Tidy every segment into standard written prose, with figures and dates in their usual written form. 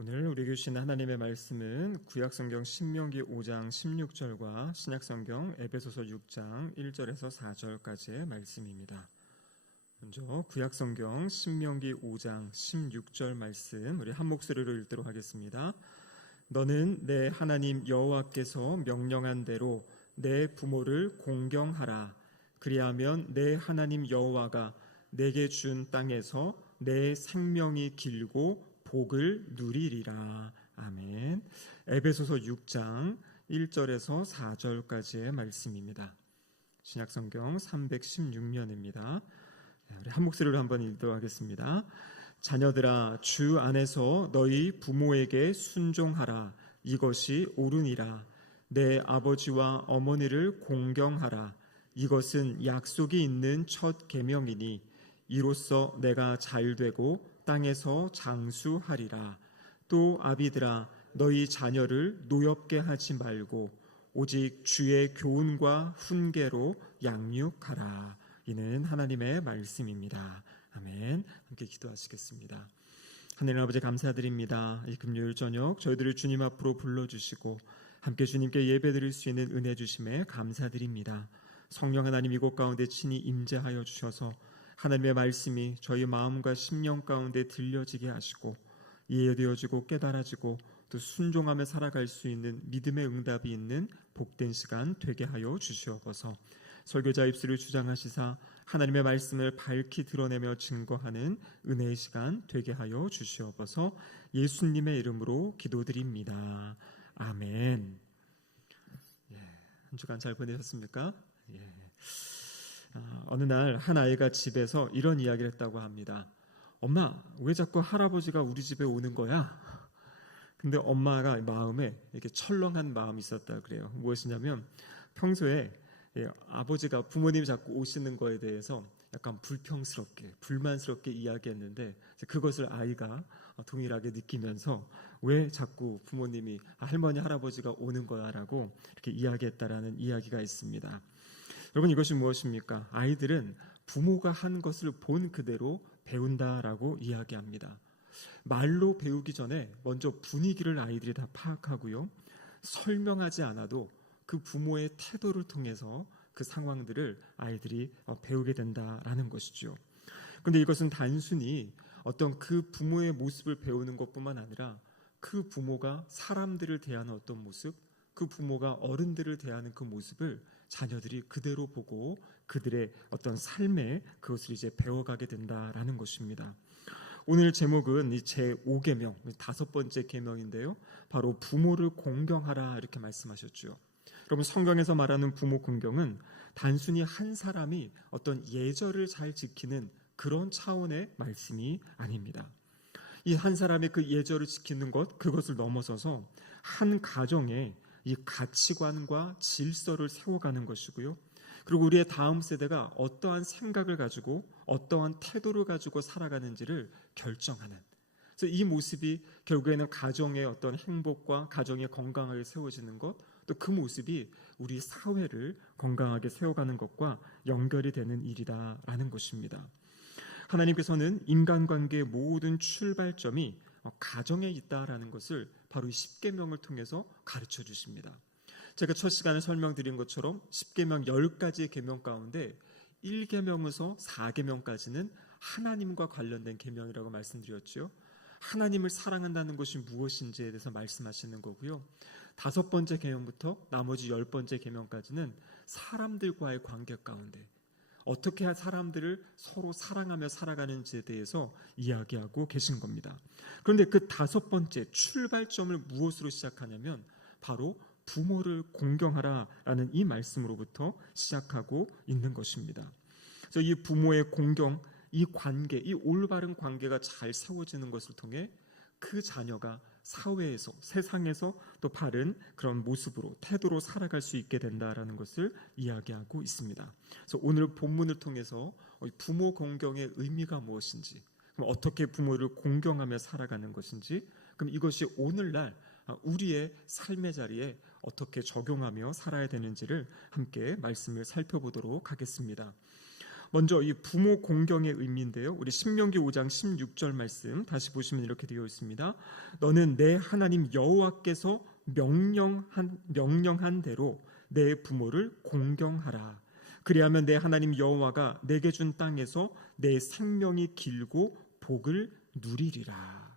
오늘 우리에게 주신 하나님의 말씀은 구약성경 신명기 5장 16절과 신약성경 에베소서 6장 1절에서 4절까지의 말씀입니다. 먼저 구약성경 신명기 5장 16절 말씀 우리 한 목소리로 읽도록 하겠습니다. 너는 내 하나님 여호와께서 명령한 대로 내 부모를 공경하라. 그리하면 내 하나님 여호와가 내게 준 땅에서 내 생명이 길고 복을 누리리라. 아멘. 에베소서 6장 1절에서 4절까지의 말씀입니다. 신약성경 316면입니다. 우리 한 목소리로 한번 읽도록 하겠습니다. 자녀들아, 주 안에서 너희 부모에게 순종하라. 이것이 옳으니라. 내 아버지와 어머니를 공경하라. 이것은 약속이 있는 첫 계명이니 이로써 내가 잘되고 땅에서 장수하리라. 또 아비들아, 너희 자녀를 노엽게 하지 말고 오직 주의 교훈과 훈계로 양육하라. 이는 하나님의 말씀입니다. 아멘. 함께 기도하시겠습니다. 하나님 아버지, 감사드립니다. 이 금요일 저녁 저희들을 주님 앞으로 불러주시고 함께 주님께 예배드릴 수 있는 은혜 주심에 감사드립니다. 성령 하나님, 이곳 가운데 친히 임재하여 주셔서 하나님의 말씀이 저희 마음과 심령 가운데 들려지게 하시고 이해되어지고 깨달아지고 또 순종하며 살아갈 수 있는 믿음의 응답이 있는 복된 시간 되게 하여 주시옵소서. 설교자 입술을 주장하시사 하나님의 말씀을 밝히 드러내며 증거하는 은혜의 시간 되게 하여 주시옵소서. 예수님의 이름으로 기도드립니다. 아멘. 한 주간 잘 보내셨습니까? 어느 날 한 아이가 집에서 이런 이야기를 했다고 합니다. 엄마, 왜 자꾸 할아버지가 우리 집에 오는 거야? 근데 엄마가 마음에 이렇게 철렁한 마음이 있었다 그래요. 무엇이냐면 평소에 아버지가 부모님이 자꾸 오시는 거에 대해서 약간 불평스럽게 불만스럽게 이야기했는데 그것을 아이가 동일하게 느끼면서 왜 자꾸 부모님이 할머니 할아버지가 오는 거야 라고 이렇게 이야기했다라는 이야기가 있습니다. 여러분, 이것이 무엇입니까? 아이들은 부모가 한 것을 본 그대로 배운다라고 이야기합니다. 말로 배우기 전에 먼저 분위기를 아이들이 다 파악하고요. 설명하지 않아도 그 부모의 태도를 통해서 그 상황들을 아이들이 배우게 된다라는 것이죠. 그런데 이것은 단순히 어떤 그 부모의 모습을 배우는 것뿐만 아니라 그 부모가 사람들을 대하는 어떤 모습, 그 부모가 어른들을 대하는 그 모습을 자녀들이 그대로 보고 그들의 어떤 삶에 그것을 이제 배워가게 된다라는 것입니다. 오늘 제목은 이 제5계명, 5번째 계명인데요. 바로 부모를 공경하라 이렇게 말씀하셨죠. 여러분, 성경에서 말하는 부모 공경은 단순히 한 사람이 어떤 예절을 잘 지키는 그런 차원의 말씀이 아닙니다. 이 한 사람의 그 예절을 지키는 것, 그것을 넘어서서 한 가정에 이 가치관과 질서를 세워가는 것이고요. 그리고 우리의 다음 세대가 어떠한 생각을 가지고 어떠한 태도를 가지고 살아가는지를 결정하는, 그래서 이 모습이 결국에는 가정의 어떤 행복과 가정의 건강하게 세워지는 것, 또 그 모습이 우리 사회를 건강하게 세워가는 것과 연결이 되는 일이다라는 것입니다. 하나님께서는 인간관계의 모든 출발점이 가정에 있다라는 것을 바로 이 10계명을 통해서 가르쳐 주십니다. 제가 첫 시간에 설명드린 것처럼 10계명 10가지의 계명 가운데 1계명에서 4계명까지는 하나님과 관련된 계명이라고 말씀드렸죠. 하나님을 사랑한다는 것이 무엇인지에 대해서 말씀하시는 거고요. 5번째 계명부터 나머지 10번째 계명까지는 사람들과의 관계 가운데 어떻게 사람들을 서로 사랑하며 살아가는지에 대해서 이야기하고 계신 겁니다. 그런데 그 5번째 출발점을 무엇으로 시작하냐면 바로 부모를 공경하라라는 이 말씀으로부터 시작하고 있는 것입니다. 그래서 이 부모의 공경, 이 관계, 이 올바른 관계가 잘 세워지는 것을 통해 그 자녀가 사회에서, 세상에서 또 바른 그런 모습으로, 태도로 살아갈 수 있게 된다라는 것을 이야기하고 있습니다. 그래서 오늘 본문을 통해서 부모 공경의 의미가 무엇인지, 그럼 어떻게 부모를 공경하며 살아가는 것인지, 그럼 이것이 오늘날 우리의 삶의 자리에 어떻게 적용하며 살아야 되는지를 함께 말씀을 살펴보도록 하겠습니다. 먼저 이 부모 공경의 의미인데요. 우리 신명기 5장 16절 말씀 다시 보시면 이렇게 되어 있습니다. 너는 내 하나님 여호와께서 명령한 대로 내 부모를 공경하라. 그리하면 내 하나님 여호와가 내게 준 땅에서 내 생명이 길고 복을 누리리라.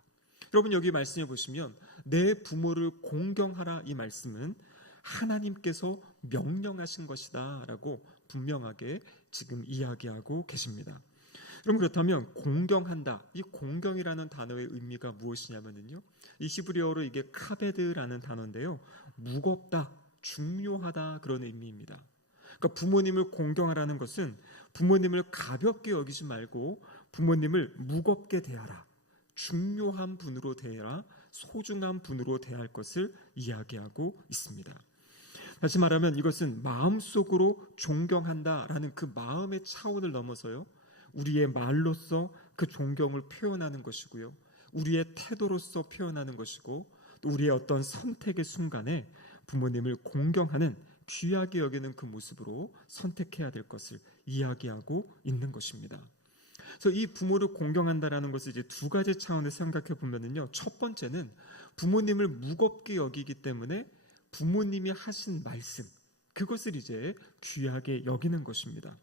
여러분 여기 말씀해 보시면 내 부모를 공경하라 이 말씀은 하나님께서 명령하신 것이다 라고 분명하게 지금 이야기하고 계십니다. 그럼 그렇다면 공경한다, 이 공경이라는 단어의 의미가 무엇이냐면요, 이 히브리어로 이게 카베드라는 단어인데요, 무겁다, 중요하다 그런 의미입니다. 그러니까 부모님을 공경하라는 것은 부모님을 가볍게 여기지 말고 부모님을 무겁게 대하라, 중요한 분으로 대하라, 소중한 분으로 대할 것을 이야기하고 있습니다. 다시 말하면 이것은 마음속으로 존경한다라는 그 마음의 차원을 넘어서요, 우리의 말로서 그 존경을 표현하는 것이고요, 우리의 태도로서 표현하는 것이고, 또 우리의 어떤 선택의 순간에 부모님을 공경하는, 귀하게 여기는 그 모습으로 선택해야 될 것을 이야기하고 있는 것입니다. 그래서 이 부모를 공경한다라는 것을 이제 두 가지 차원에서 생각해 보면은요, 첫 번째는 부모님을 무겁게 여기기 때문에 부모님이 하신 말씀, 그것을 이제 귀하게 여기는 것입니다.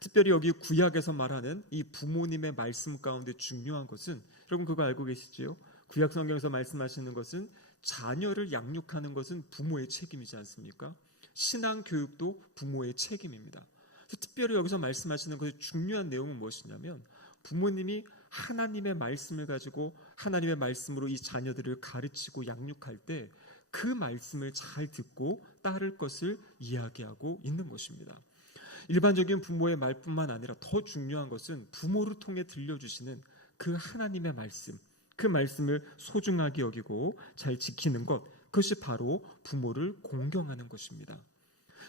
특별히 여기 구약에서 말하는 이 부모님의 말씀 가운데 중요한 것은, 여러분 그거 알고 계시지요? 구약 성경에서 말씀하시는 것은 자녀를 양육하는 것은 부모의 책임이지 않습니까? 신앙 교육도 부모의 책임입니다. 특별히 여기서 말씀하시는 것의 중요한 내용은 무엇이냐면, 부모님이 하나님의 말씀을 가지고 하나님의 말씀으로 이 자녀들을 가르치고 양육할 때 그 말씀을 잘 듣고 따를 것을 이야기하고 있는 것입니다. 일반적인 부모의 말뿐만 아니라 더 중요한 것은 부모를 통해 들려주시는 그 하나님의 말씀, 그 말씀을 소중하게 여기고 잘 지키는 것, 그것이 바로 부모를 공경하는 것입니다.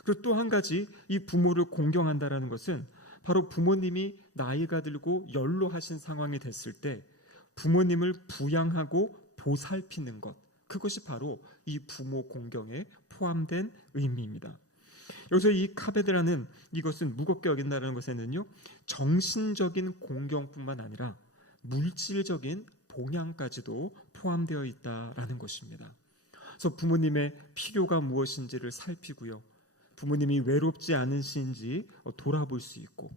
그리고 또 한 가지, 이 부모를 공경한다라는 것은 바로 부모님이 나이가 들고 연로하신 상황이 됐을 때 부모님을 부양하고 보살피는 것, 그것이 바로 이 부모 공경에 포함된 의미입니다. 여기서 이 카베드라는 이것은 무겁게 여긴다는 것에는요, 정신적인 공경뿐만 아니라 물질적인 봉양까지도 포함되어 있다라는 것입니다. 그래서 부모님의 필요가 무엇인지를 살피고요, 부모님이 외롭지 않으신지 돌아볼 수 있고,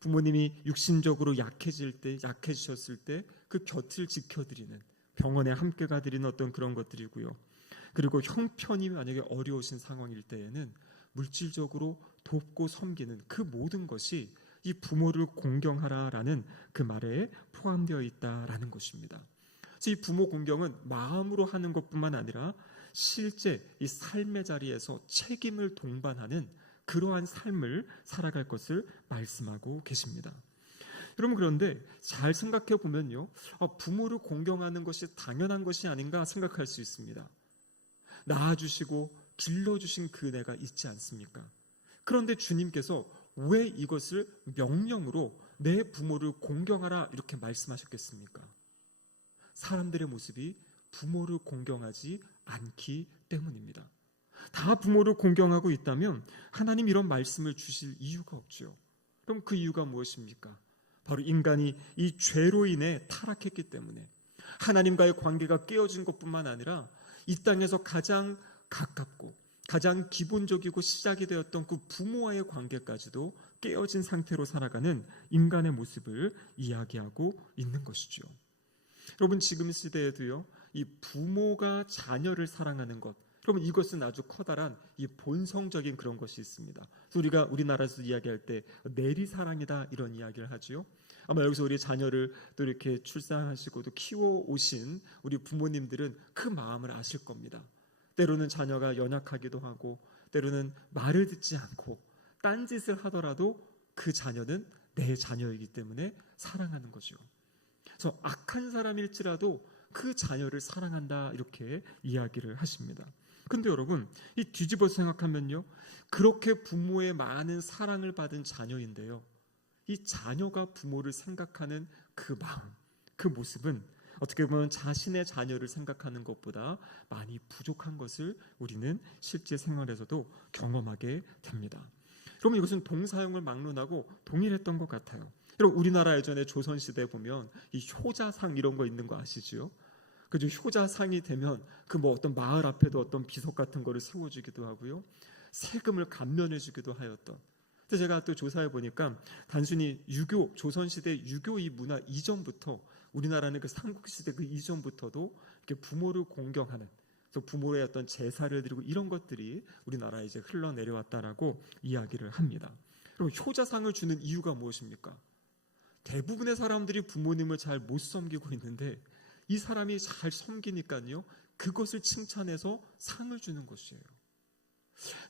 부모님이 육신적으로 약해지셨을 때 그 곁을 지켜드리는, 병원에 함께 가드리는 어떤 그런 것들이고요, 그리고 형편이 만약에 어려우신 상황일 때에는 물질적으로 돕고 섬기는 그 모든 것이 이 부모를 공경하라라는 그 말에 포함되어 있다라는 것입니다. 그래서 이 부모 공경은 마음으로 하는 것뿐만 아니라 실제 이 삶의 자리에서 책임을 동반하는 그러한 삶을 살아갈 것을 말씀하고 계십니다. 여러분, 그런데 잘 생각해 보면요, 부모를 공경하는 것이 당연한 것이 아닌가 생각할 수 있습니다. 낳아주시고 길러주신 그 은혜가 있지 않습니까? 그런데 주님께서 왜 이것을 명령으로 내 부모를 공경하라 이렇게 말씀하셨겠습니까? 사람들의 모습이 부모를 공경하지 않기 때문입니다. 다 부모를 공경하고 있다면 하나님 이런 말씀을 주실 이유가 없죠. 그럼 그 이유가 무엇입니까? 바로 인간이 이 죄로 인해 타락했기 때문에 하나님과의 관계가 깨어진 것뿐만 아니라 이 땅에서 가장 가깝고 가장 기본적이고 시작이 되었던 그 부모와의 관계까지도 깨어진 상태로 살아가는 인간의 모습을 이야기하고 있는 것이죠. 여러분, 지금 시대에도요, 이 부모가 자녀를 사랑하는 것, 여러분 이것은 아주 커다란 이 본성적인 그런 것이 있습니다. 그래서 우리가 우리나라에서 이야기할 때 내리사랑이다 이런 이야기를 하지요. 아마 여기서 우리 자녀를 또 이렇게 출산하시고 또 키워오신 우리 부모님들은 그 마음을 아실 겁니다. 때로는 자녀가 연약하기도 하고, 때로는 말을 듣지 않고 딴짓을 하더라도 그 자녀는 내 자녀이기 때문에 사랑하는 거죠. 그래서 악한 사람일지라도 그 자녀를 사랑한다 이렇게 이야기를 하십니다. 근데 여러분, 이 뒤집어서 생각하면요, 그렇게 부모의 많은 사랑을 받은 자녀인데요, 이 자녀가 부모를 생각하는 그 마음, 그 모습은 어떻게 보면 자신의 자녀를 생각하는 것보다 많이 부족한 것을 우리는 실제 생활에서도 경험하게 됩니다. 그러면 이것은 동사용을 막론하고 동일했던 것 같아요. 여러분 우리나라 예전에 조선시대에 보면 이 효자상 이런 거 있는 거 아시죠? 그죠? 효자상이 되면 그 뭐 어떤 마을 앞에도 어떤 비석 같은 거를 세워주기도 하고요. 세금을 감면해주기도 하였던. 근데 제가 또 조사해 보니까 단순히 유교, 조선시대 유교 이 문화 이전부터 우리나라는 그 삼국시대 그 이전부터도 이렇게 부모를 공경하는, 그래서 부모의 어떤 제사를 드리고 이런 것들이 우리나라에 이제 흘러내려왔다라고 이야기를 합니다. 그럼 효자상을 주는 이유가 무엇입니까? 대부분의 사람들이 부모님을 잘 못 섬기고 있는데 이 사람이 잘 섬기니까요, 그것을 칭찬해서 상을 주는 것이에요.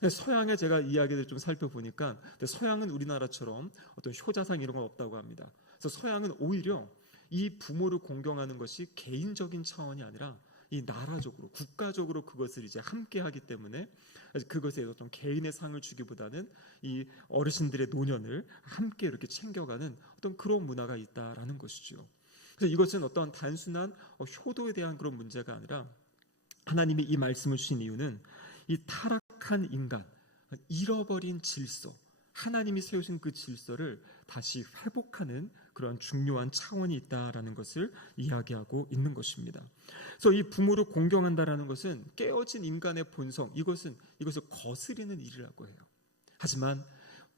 서양의 제가 이야기를 좀 살펴보니까 서양은 우리나라처럼 어떤 효자상 이런 건 없다고 합니다. 그래서 서양은 오히려 이 부모를 공경하는 것이 개인적인 차원이 아니라 이 나라적으로, 국가적으로 그것을 이제 함께 하기 때문에 그것에 어떤 개인의 상을 주기보다는 이 어르신들의 노년을 함께 이렇게 챙겨가는 어떤 그런 문화가 있다라는 것이죠. 그래서 이것은 어떤 단순한 효도에 대한 그런 문제가 아니라 하나님이 이 말씀을 주신 이유는 이 타락한 인간, 잃어버린 질서, 하나님이 세우신 그 질서를 다시 회복하는 그런 중요한 차원이 있다라는 것을 이야기하고 있는 것입니다. 그래서 이 부모를 공경한다라는 것은 깨어진 인간의 본성, 이것을 거스리는 일이라고 해요. 하지만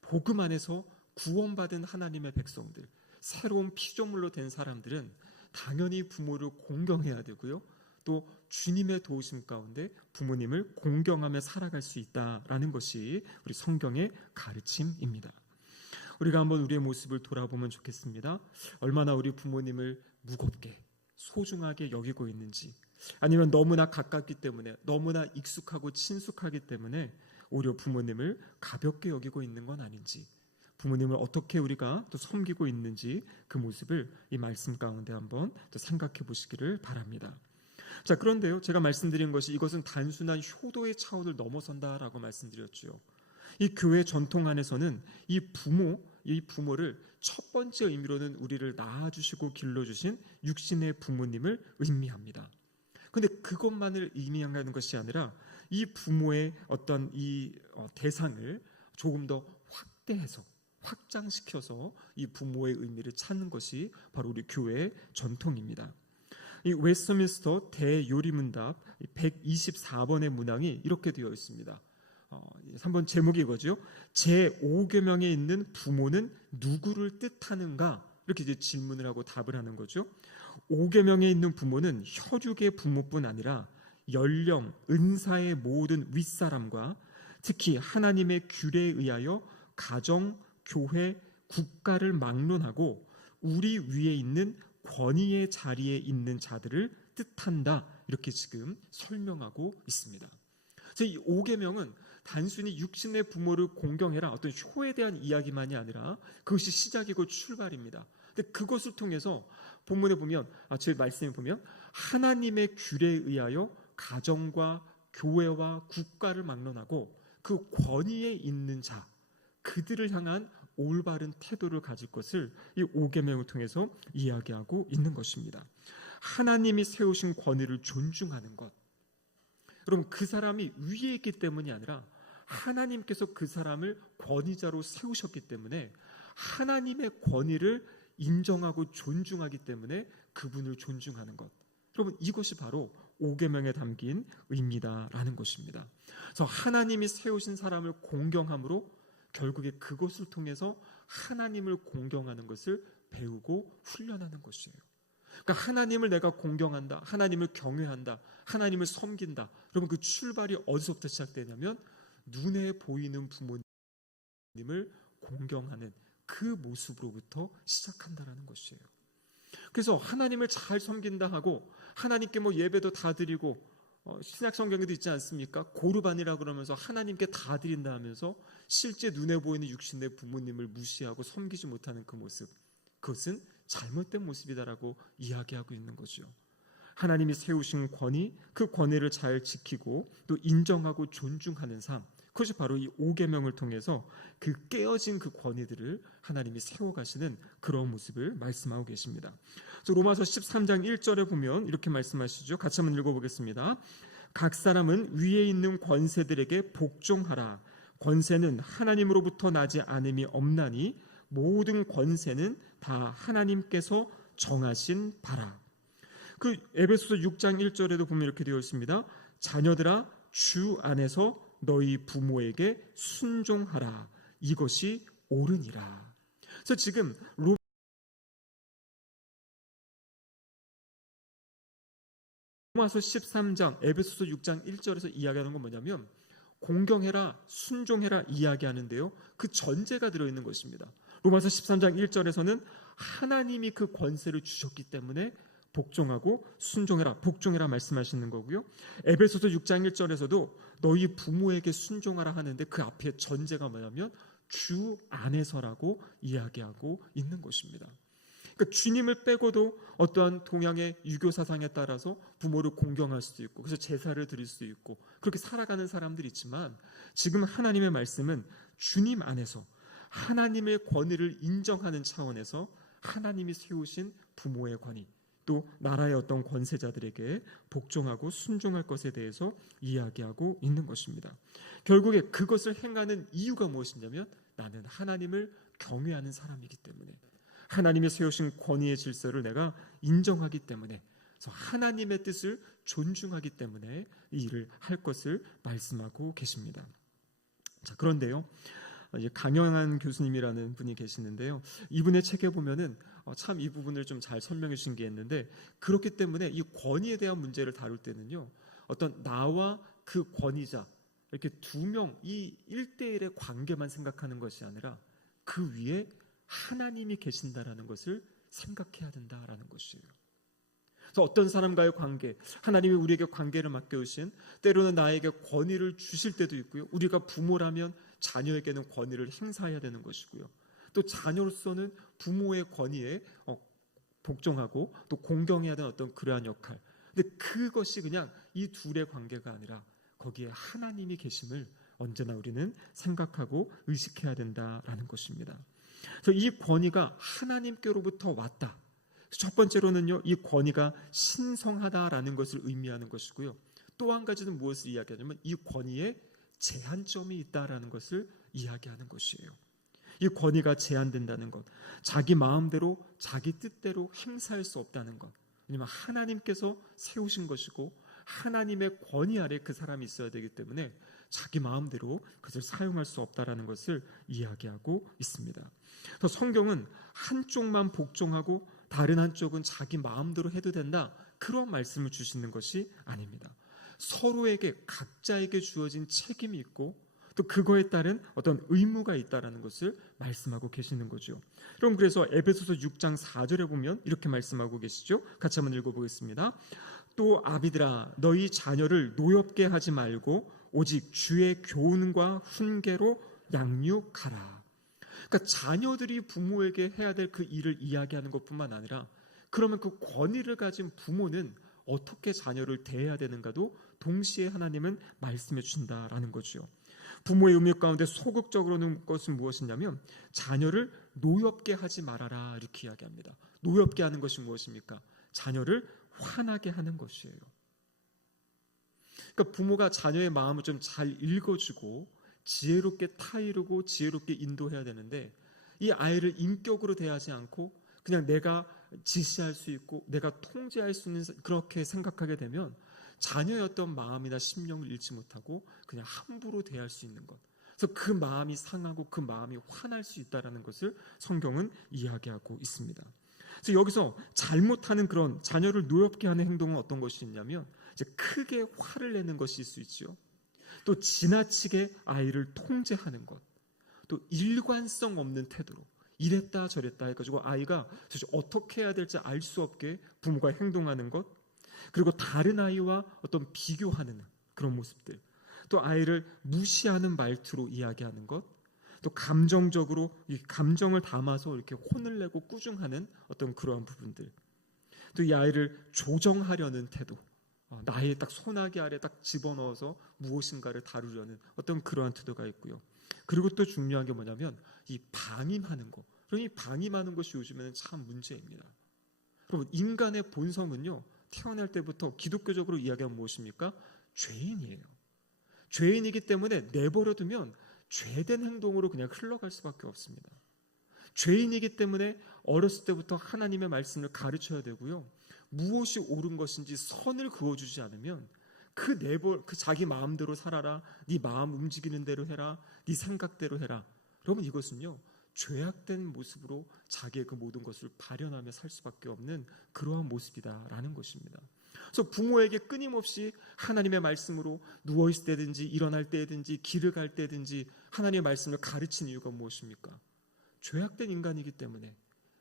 복음 안에서 구원받은 하나님의 백성들, 새로운 피조물로 된 사람들은 당연히 부모를 공경해야 되고요. 또 주님의 도우심 가운데 부모님을 공경하며 살아갈 수 있다라는 것이 우리 성경의 가르침입니다. 우리가 한번 우리의 모습을 돌아보면 좋겠습니다. 얼마나 우리 부모님을 무겁게 소중하게 여기고 있는지, 아니면 너무나 가깝기 때문에, 너무나 익숙하고 친숙하기 때문에 오히려 부모님을 가볍게 여기고 있는 건 아닌지, 부모님을 어떻게 우리가 또 섬기고 있는지 그 모습을 이 말씀 가운데 한번 또 생각해 보시기를 바랍니다. 자, 그런데요, 제가 말씀드린 것이 이것은 단순한 효도의 차원을 넘어선다라고 말씀드렸죠. 이 교회 전통 안에서는 이 부모를 첫 번째 의미로는 우리를 낳아주시고 길러주신 육신의 부모님을 의미합니다. 그런데 그것만을 의미하는 것이 아니라 이 부모의 어떤 이 대상을 조금 더 확대해서 확장시켜서 이 부모의 의미를 찾는 것이 바로 우리 교회의 전통입니다. 이 웨스트민스터 대요리문답 124번의 문항이 이렇게 되어 있습니다. 3번 제목이 이거죠. 제5계명에 있는 부모는 누구를 뜻하는가? 이렇게 이제 질문을 하고 답을 하는 거죠. 5계명에 있는 부모는 혈육의 부모뿐 아니라 연령, 은사의 모든 윗사람과 특히 하나님의 규례에 의하여 가정, 교회, 국가를 막론하고 우리 위에 있는 권위의 자리에 있는 자들을 뜻한다. 이렇게 지금 설명하고 있습니다. 그래서 이 5계명은 단순히 육신의 부모를 공경해라, 어떤 효에 대한 이야기만이 아니라 그것이 시작이고 출발입니다. 근데 그것을 통해서 본문에 보면, 제 말씀에 보면 하나님의 규례에 의하여 가정과 교회와 국가를 막론하고 그 권위에 있는 자, 그들을 향한 올바른 태도를 가질 것을 이 5계명을 통해서 이야기하고 있는 것입니다. 하나님이 세우신 권위를 존중하는 것. 여러분, 그 사람이 위에 있기 때문이 아니라 하나님께서 그 사람을 권위자로 세우셨기 때문에 하나님의 권위를 인정하고 존중하기 때문에 그분을 존중하는 것. 여러분, 이것이 바로 5계명에 담긴 의미다라는 것입니다. 그래서 하나님이 세우신 사람을 공경함으로 결국에 그것을 통해서 하나님을 공경하는 것을 배우고 훈련하는 것이에요. 그러니까 하나님을 내가 공경한다, 하나님을 경외한다, 하나님을 섬긴다. 여러분, 그 출발이 어디서부터 시작되냐면 눈에 보이는 부모님을 공경하는 그 모습으로부터 시작한다라는 것이에요. 그래서 하나님을 잘 섬긴다 하고 하나님께 예배도 다 드리고, 신약 성경에도 있지 않습니까? 고르반이라고 그러면서 하나님께 다 드린다 하면서 실제 눈에 보이는 육신의 부모님을 무시하고 섬기지 못하는 그 모습, 그것은 잘못된 모습이다라고 이야기하고 있는 거죠. 하나님이 세우신 권위, 그 권위를 잘 지키고 또 인정하고 존중하는 삶, 그것이 바로 이 5계명을 통해서 그 깨어진 그 권위들을 하나님이 세워가시는 그런 모습을 말씀하고 계십니다. 로마서 13장 1절에 보면 이렇게 말씀하시죠. 같이 한번 읽어보겠습니다. 각 사람은 위에 있는 권세들에게 복종하라. 권세는 하나님으로부터 나지 않음이 없나니 모든 권세는 다 하나님께서 정하신 바라. 그 에베소서 6장 1절에도 보면 이렇게 되어 있습니다. 자녀들아 주 안에서 너희 부모에게 순종하라. 이것이 옳으니라. 그래서 지금 로마서 13장, 에베소서 6장 1절에서 이야기하는 건 뭐냐면 공경해라, 순종해라 이야기하는데요. 그 전제가 들어있는 것입니다. 로마서 13장 1절에서는 하나님이 그 권세를 주셨기 때문에 복종하고 순종해라, 복종해라 말씀하시는 거고요. 에베소서 6장 1절에서도 너희 부모에게 순종하라 하는데 그 앞에 전제가 뭐냐면 주 안에서라고 이야기하고 있는 것입니다. 그러니까 주님을 빼고도 어떠한 동양의 유교 사상에 따라서 부모를 공경할 수도 있고 그래서 제사를 드릴 수도 있고 그렇게 살아가는 사람들이 있지만 지금 하나님의 말씀은 주님 안에서 하나님의 권위를 인정하는 차원에서 하나님이 세우신 부모의 권위 또 나라의 어떤 권세자들에게 복종하고 순종할 것에 대해서 이야기하고 있는 것입니다. 결국에 그것을 행하는 이유가 무엇이냐면 나는 하나님을 경외하는 사람이기 때문에 하나님이 세우신 권위의 질서를 내가 인정하기 때문에 그래서 하나님의 뜻을 존중하기 때문에 이 일을 할 것을 말씀하고 계십니다. 자, 그런데요. 강영한 교수님이라는 분이 계시는데요. 이분의 책에 보면은 참 이 부분을 좀 잘 설명해 주신 게 있는데 그렇기 때문에 이 권위에 대한 문제를 다룰 때는요. 어떤 나와 그 권위자 이렇게 두 명 이 1대1의 관계만 생각하는 것이 아니라 그 위에 하나님이 계신다라는 것을 생각해야 된다라는 것이에요. 그래서 어떤 사람과의 관계, 하나님이 우리에게 관계를 맡겨주신 때로는 나에게 권위를 주실 때도 있고요. 우리가 부모라면 자녀에게는 권위를 행사해야 되는 것이고요. 또 자녀로서는 부모의 권위에 복종하고 또 공경해야 되는 어떤 그러한 역할. 근데 그것이 그냥 이 둘의 관계가 아니라 거기에 하나님이 계심을 언제나 우리는 생각하고 의식해야 된다라는 것입니다. 그래서 이 권위가 하나님께로부터 왔다. 첫 번째로는요, 이 권위가 신성하다라는 것을 의미하는 것이고요. 또 한 가지는 무엇을 이야기하냐면 이 권위에 제한점이 있다라는 것을 이야기하는 것이에요. 이 권위가 제한된다는 것, 자기 마음대로 자기 뜻대로 행사할 수 없다는 것, 왜냐하면 하나님께서 세우신 것이고 하나님의 권위 아래 그 사람이 있어야 되기 때문에 자기 마음대로 그것을 사용할 수 없다라는 것을 이야기하고 있습니다. 그래서 성경은 한쪽만 복종하고 다른 한쪽은 자기 마음대로 해도 된다 그런 말씀을 주시는 것이 아닙니다. 서로에게 각자에게 주어진 책임이 있고 또 그거에 따른 어떤 의무가 있다라는 것을 말씀하고 계시는 거죠. 그럼 그래서 에베소서 6장 4절에 보면 이렇게 말씀하고 계시죠. 같이 한번 읽어보겠습니다. 또 아비들아 너희 자녀를 노엽게 하지 말고 오직 주의 교훈과 훈계로 양육하라. 그러니까 자녀들이 부모에게 해야 될 그 일을 이야기하는 것뿐만 아니라 그러면 그 권위를 가진 부모는 어떻게 자녀를 대해야 되는가도 동시에 하나님은 말씀해 주신다라는 거죠. 부모의 의미 가운데 소극적으로는 것은 무엇이냐면 자녀를 노엽게 하지 말아라 이렇게 이야기합니다. 노엽게 하는 것이 무엇입니까? 자녀를 화나게 하는 것이에요. 그러니까 부모가 자녀의 마음을 좀 잘 읽어주고 지혜롭게 타이르고 지혜롭게 인도해야 되는데 이 아이를 인격으로 대하지 않고 그냥 내가 지시할 수 있고 내가 통제할 수 있는 그렇게 생각하게 되면 자녀의 어떤 마음이나 심령을 잃지 못하고 그냥 함부로 대할 수 있는 것. 그래서 그 마음이 상하고 그 마음이 화날 수 있다는 것을 성경은 이야기하고 있습니다. 그래서 여기서 잘못하는 그런 자녀를 노엽게 하는 행동은 어떤 것이 있냐면 이제 크게 화를 내는 것일 수 있죠. 또 지나치게 아이를 통제하는 것, 또 일관성 없는 태도로 이랬다 저랬다 해가지고 아이가 도대체 어떻게 해야 될지 알 수 없게 부모가 행동하는 것, 그리고 다른 아이와 어떤 비교하는 그런 모습들, 또 아이를 무시하는 말투로 이야기하는 것, 또 감정적으로 이 감정을 담아서 이렇게 혼을 내고 꾸중하는 어떤 그러한 부분들, 또 이 아이를 조정하려는 태도, 나의 딱 소나기 아래 딱 집어넣어서 무엇인가를 다루려는 어떤 그러한 태도가 있고요. 그리고 또 중요한 게 뭐냐면 이 방임하는 거. 그러니 방임하는 것이 요즘에는 참 문제입니다. 여러분 인간의 본성은요 태어날 때부터 기독교적으로 이야기하면 무엇입니까? 죄인이에요. 죄인이기 때문에 내버려두면 죄된 행동으로 그냥 흘러갈 수밖에 없습니다. 죄인이기 때문에 어렸을 때부터 하나님의 말씀을 가르쳐야 되고요. 무엇이 옳은 것인지 선을 그어주지 않으면 그 자기 마음대로 살아라, 네 마음 움직이는 대로 해라, 네 생각대로 해라. 여러분, 이것은요 죄악된 모습으로 자기의 그 모든 것을 발현하며 살 수밖에 없는 그러한 모습이다라는 것입니다. 그래서 부모에게 끊임없이 하나님의 말씀으로 누워있을 때든지 일어날 때든지 길을 갈 때든지 하나님의 말씀을 가르치는 이유가 무엇입니까? 죄악된 인간이기 때문에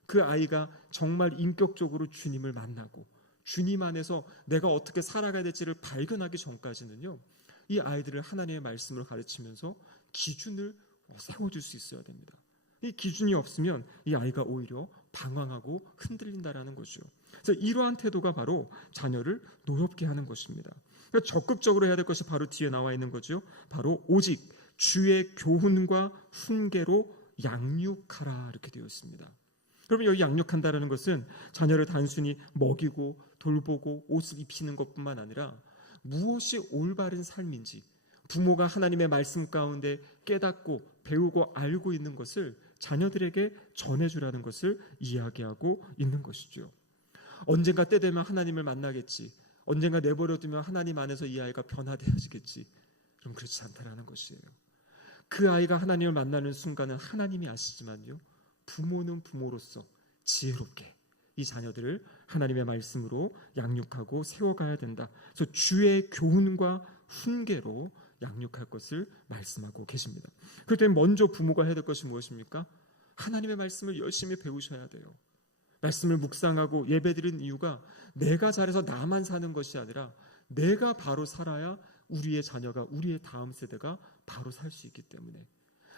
그 아이가 정말 인격적으로 주님을 만나고 주님 안에서 내가 어떻게 살아가야 될지를 발견하기 전까지는요, 이 아이들을 하나님의 말씀으로 가르치면서 기준을 세워줄 수 있어야 됩니다. 이 기준이 없으면 이 아이가 오히려 방황하고 흔들린다라는 거죠. 그래서 이러한 태도가 바로 자녀를 노엽게 하는 것입니다. 그러니까 적극적으로 해야 될 것이 바로 뒤에 나와 있는 거죠. 바로 오직 주의 교훈과 훈계로 양육하라, 이렇게 되어 있습니다. 그러면 여기 양육한다라는 것은 자녀를 단순히 먹이고 돌보고 옷을 입히는 것뿐만 아니라 무엇이 올바른 삶인지 부모가 하나님의 말씀 가운데 깨닫고 배우고 알고 있는 것을 자녀들에게 전해주라는 것을 이야기하고 있는 것이죠. 언젠가 때 되면 하나님을 만나겠지, 언젠가 내버려두면 하나님 안에서 이 아이가 변화되어지겠지, 그럼 그렇지 않다라는 것이에요. 그 아이가 하나님을 만나는 순간은 하나님이 아시지만요, 부모는 부모로서 지혜롭게 이 자녀들을 하나님의 말씀으로 양육하고 세워가야 된다. 그래서 주의 교훈과 훈계로 양육할 것을 말씀하고 계십니다. 그럴 때 먼저 부모가 해야 될 것이 무엇입니까? 하나님의 말씀을 열심히 배우셔야 돼요. 말씀을 묵상하고 예배드리는 이유가 내가 잘해서 나만 사는 것이 아니라 내가 바로 살아야 우리의 자녀가, 우리의 다음 세대가 바로 살 수 있기 때문에,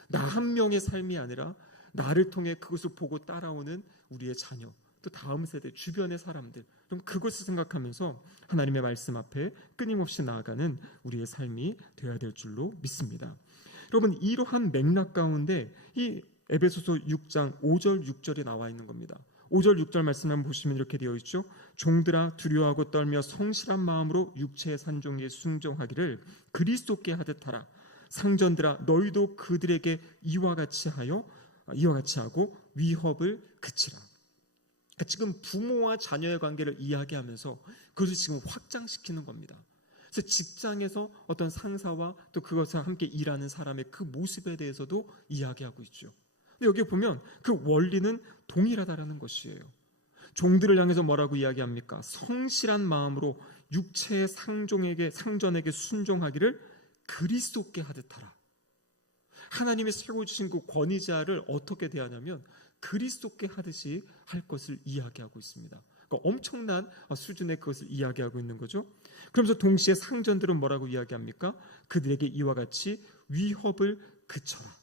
나 한 명의 삶이 아니라 나를 통해 그것을 보고 따라오는 우리의 자녀, 또 다음 세대, 주변의 사람들, 그럼 그것을 생각하면서 하나님의 말씀 앞에 끊임없이 나아가는 우리의 삶이 되어야 될 줄로 믿습니다. 여러분, 이러한 맥락 가운데 이 에베소서 6장 5절 6절이 나와 있는 겁니다. 5절 6절 말씀을 보시면 이렇게 되어 있죠. 종들아 두려워하고 떨며 성실한 마음으로 육체의 산종에 순종하기를 그리스도께 하듯 하라. 상전들아 너희도 그들에게 이와 같이 하고 위협을 그치라. 그러니까 지금 부모와 자녀의 관계를 이야기하면서 그것을 지금 확장시키는 겁니다. 그래서 직장에서 어떤 상사와 또 그것과 함께 일하는 사람의 그 모습에 대해서도 이야기하고 있죠. 근데 여기 보면 그 원리는 동일하다라는 것이에요. 종들을 향해서 뭐라고 이야기합니까? 성실한 마음으로 육체의 상전에게 순종하기를 그리스도께 하듯 하라. 하나님이 세워주신 그 권위자를 어떻게 대하냐면 그리스도께 하듯이 할 것을 이야기하고 있습니다. 그러니까 엄청난 수준의 그것을 이야기하고 있는 거죠. 그러면서 동시에 상전들은 뭐라고 이야기합니까? 그들에게 이와 같이 위협을 그쳐라.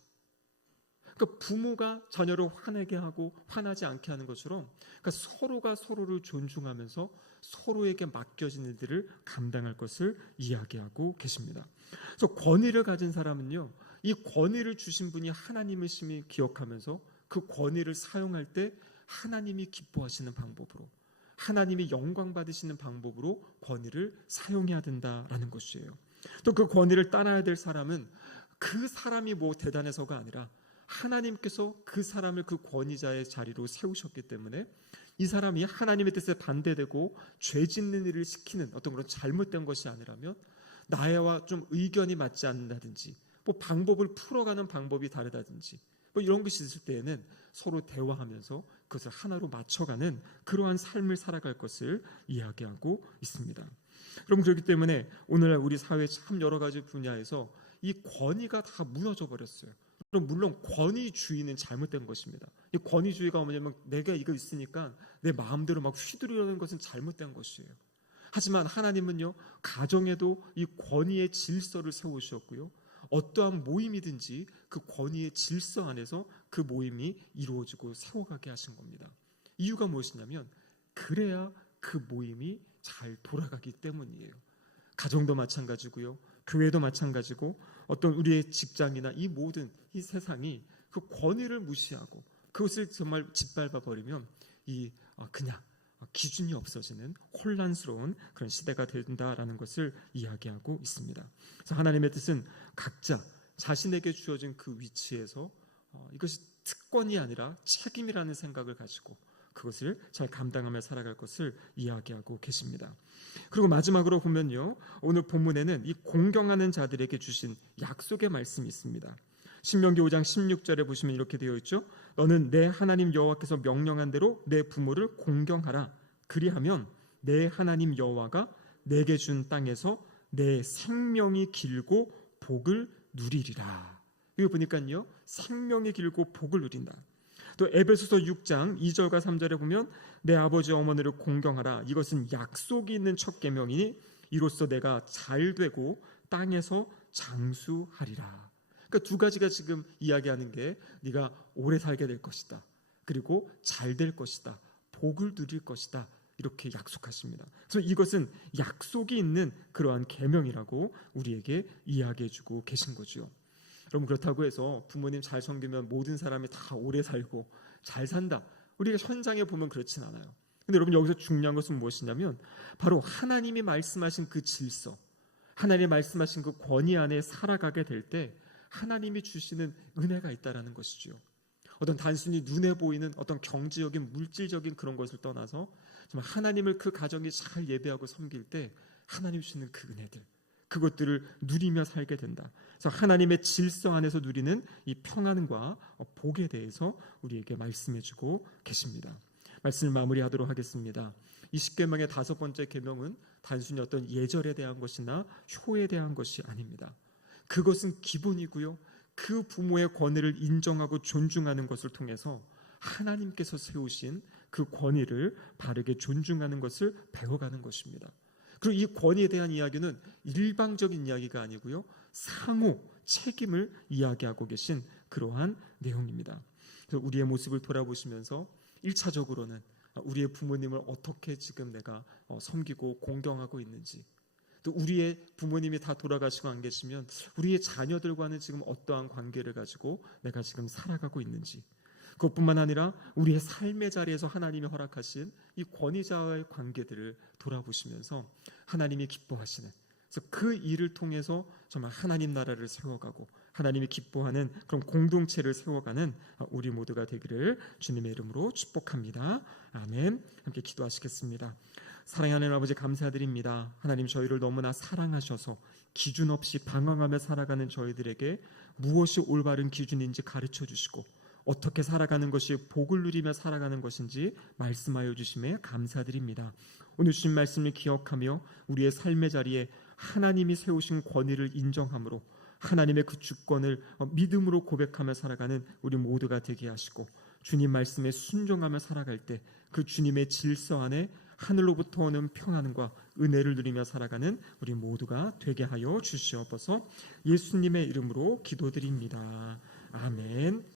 그러니까 부모가 자녀를 화내게 하고 화나지 않게 하는 것처럼, 그러니까 서로가 서로를 존중하면서 서로에게 맡겨진 일들을 감당할 것을 이야기하고 계십니다. 그래서 권위를 가진 사람은요, 이 권위를 주신 분이 하나님이심을 기억하면서 그 권위를 사용할 때 하나님이 기뻐하시는 방법으로, 하나님이 영광 받으시는 방법으로 권위를 사용해야 된다라는 것이에요. 또 그 권위를 따라야 될 사람은 그 사람이 뭐 대단해서가 아니라 하나님께서 그 사람을 그 권위자의 자리로 세우셨기 때문에 이 사람이 하나님의 뜻에 반대되고 죄 짓는 일을 시키는 어떤 그런 잘못된 것이 아니라면, 나와 좀 의견이 맞지 않는다든지 뭐 방법을 풀어가는 방법이 다르다든지 뭐 이런 것이 있을 때에는 서로 대화하면서 그것을 하나로 맞춰가는 그러한 삶을 살아갈 것을 이야기하고 있습니다. 그럼 그렇기 때문에 오늘날 우리 사회 참 여러 가지 분야에서 이 권위가 다 무너져 버렸어요. 물론 권위주의는 잘못된 것입니다. 이 권위주의가 뭐냐면 내가 이거 있으니까 내 마음대로 막 휘두르려는 것은 잘못된 것이에요. 하지만 하나님은요, 가정에도 이 권위의 질서를 세우셨고요, 어떠한 모임이든지 그 권위의 질서 안에서 그 모임이 이루어지고 세워가게 하신 겁니다. 이유가 무엇이냐면 그래야 그 모임이 잘 돌아가기 때문이에요. 가정도 마찬가지고요, 교회도 마찬가지고, 어떤 우리의 직장이나 이 모든 이 세상이 그 권위를 무시하고 그것을 정말 짓밟아 버리면 그냥 기준이 없어지는 혼란스러운 그런 시대가 된다라는 것을 이야기하고 있습니다. 그래서 하나님의 뜻은 각자 자신에게 주어진 그 위치에서 이것이 특권이 아니라 책임이라는 생각을 가지고 그것을 잘 감당하며 살아갈 것을 이야기하고 계십니다. 그리고 마지막으로 보면요, 오늘 본문에는 이 공경하는 자들에게 주신 약속의 말씀이 있습니다. 신명기 5장 16절에 보시면 이렇게 되어 있죠. 너는 내 하나님 여호와께서 명령한 대로 내 부모를 공경하라. 그리하면 내 하나님 여호와가 내게 준 땅에서 내 생명이 길고 복을 누리리라. 이거 보니까요, 생명이 길고 복을 누린다. 또 에베소서 6장 2절과 3절에 보면 내 아버지 어머니를 공경하라. 이것은 약속이 있는 첫 계명이니 이로써 내가 잘되고 땅에서 장수하리라. 그러니까 두 가지가 지금 이야기하는 게 네가 오래 살게 될 것이다. 그리고 잘 될 것이다. 복을 누릴 것이다. 이렇게 약속하십니다. 그래서 이것은 약속이 있는 그러한 계명이라고 우리에게 이야기해주고 계신 거죠. 여러분, 그렇다고 해서 부모님 잘 섬기면 모든 사람이 다 오래 살고 잘 산다, 우리가 현장에 보면 그렇진 않아요. 근데 여러분, 여기서 중요한 것은 무엇이냐면 바로 하나님이 말씀하신 그 질서, 하나님이 말씀하신 그 권위 안에 살아가게 될 때 하나님이 주시는 은혜가 있다라는 것이죠. 어떤 단순히 눈에 보이는 어떤 경제적인 물질적인 그런 것을 떠나서 정말 하나님을 그 가정이 잘 예배하고 섬길 때 하나님이 주시는 그 은혜들, 그것들을 누리며 살게 된다. 그래서 하나님의 질서 안에서 누리는 이 평안과 복에 대해서 우리에게 말씀해주고 계십니다. 말씀을 마무리하도록 하겠습니다. 이 십계명의 5번째 계명은 단순히 어떤 예절에 대한 것이나 효에 대한 것이 아닙니다. 그것은 기본이고요, 그 부모의 권위를 인정하고 존중하는 것을 통해서 하나님께서 세우신 그 권위를 바르게 존중하는 것을 배워가는 것입니다. 그리고 이 권위에 대한 이야기는 일방적인 이야기가 아니고요, 상호 책임을 이야기하고 계신 그러한 내용입니다. 그래서 우리의 모습을 돌아보시면서 1차적으로는 우리의 부모님을 어떻게 지금 내가 섬기고 공경하고 있는지, 또 우리의 부모님이 다 돌아가시고 안 계시면 우리의 자녀들과는 지금 어떠한 관계를 가지고 내가 지금 살아가고 있는지, 그것뿐만 아니라 우리의 삶의 자리에서 하나님이 허락하신 이 권위자와의 관계들을 돌아보시면서 하나님이 기뻐하시는, 그래서 그 일을 통해서 정말 하나님 나라를 세워가고 하나님이 기뻐하는 그런 공동체를 세워가는 우리 모두가 되기를 주님의 이름으로 축복합니다. 아멘. 함께 기도하시겠습니다. 사랑하는 아버지, 감사드립니다. 하나님, 저희를 너무나 사랑하셔서 기준 없이 방황하며 살아가는 저희들에게 무엇이 올바른 기준인지 가르쳐 주시고 어떻게 살아가는 것이 복을 누리며 살아가는 것인지 말씀하여 주심에 감사드립니다. 오늘 주신 말씀을 기억하며 우리의 삶의 자리에 하나님이 세우신 권위를 인정함으로 하나님의 그 주권을 믿음으로 고백하며 살아가는 우리 모두가 되게 하시고, 주님 말씀에 순종하며 살아갈 때 그 주님의 질서 안에 하늘로부터 오는 평안과 은혜를 누리며 살아가는 우리 모두가 되게 하여 주시옵소서. 예수님의 이름으로 기도드립니다. 아멘.